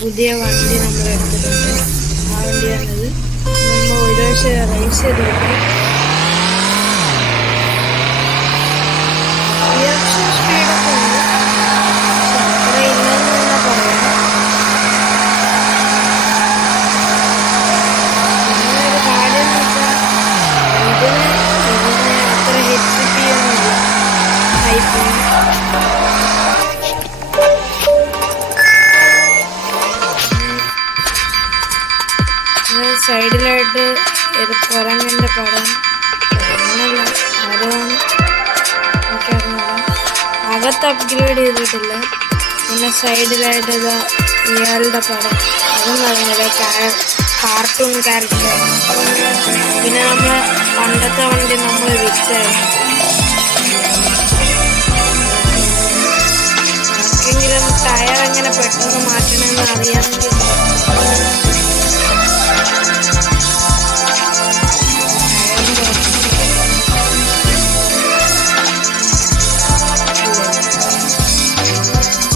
പുതിയ വണ്ടി നമ്മൾ എടുത്തിട്ടുണ്ട്. ആ വണ്ടിയാണിത്. നമ്മൾ ഒരു പ്രാവശ്യം റേസ് ചെയ്ത് നോക്കി. അത്യാവശ്യം സ്പീഡൊക്കെ ഉണ്ട്, പക്ഷെ അത്ര ഇല്ലെന്ന് തന്നെ പറയാം. പിന്നെ ഒരു കാര്യം എന്ന് വെച്ചാൽ ഇതിന് അത്ര HP ഒന്നുമില്ല. ഹൈപ്പിന് സൈഡിലായിട്ട് ഇത് കുരങ്ങൻ്റെ പടം, കുരങ്ങനല്ല ആരോന്ന് എനിക്കറിഞ്ഞില്ല. അകത്ത് അപ്ഗ്രേഡ് ചെയ്തിട്ടില്ല. പിന്നെ സൈഡിലായിട്ട് ഇതാ ഇയാളുടെ പടം, അതും പറഞ്ഞത് കാർട്ടൂൺ ക്യാരക്ടർ. പിന്നെ നമ്മളെ പണ്ടത്തെ വണ്ടി നമ്മൾ വിറ്റായിരുന്നു. ആർക്കെങ്കിലും ടയർ എങ്ങനെ പെട്ടെന്ന് മാറ്റണമെന്ന് അറിയാമെങ്കിൽ